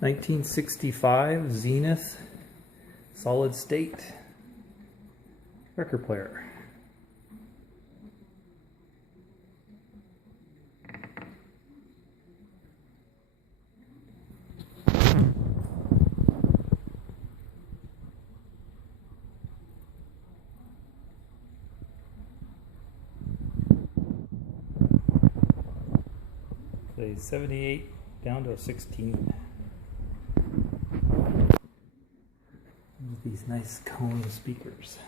1965 Zenith solid state record player. Say 78 down to 16. These nice cone speakers.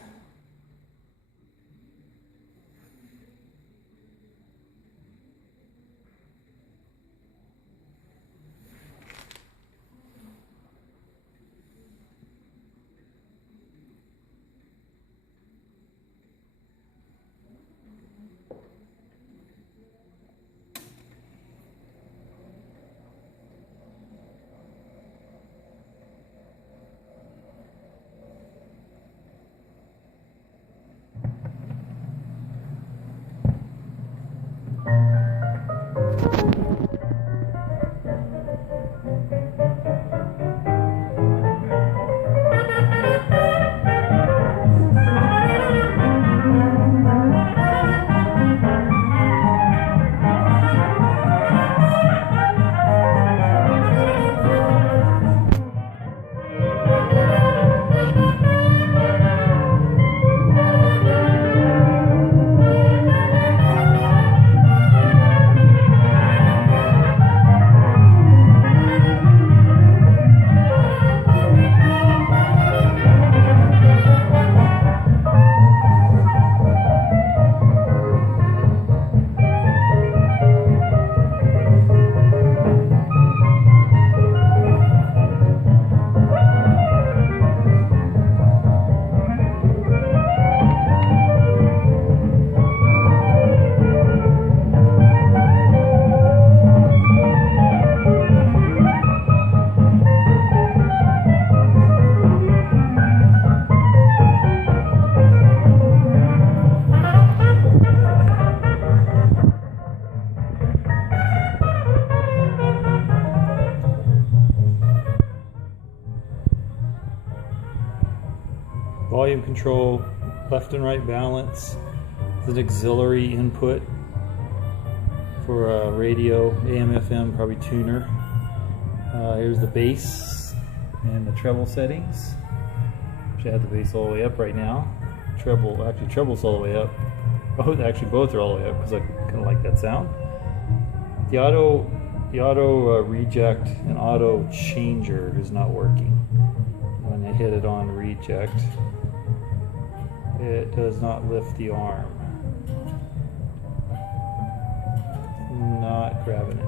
Volume control, left and right balance, the auxiliary input for radio, AM, FM, probably tuner. Here's the bass and the treble settings. Actually, I have the bass all the way up right now. Treble's all the way up. Both are all the way up because I kind of like that sound. The auto reject and auto changer is not working. When I hit it on reject, it does not lift the arm. Not grabbing it.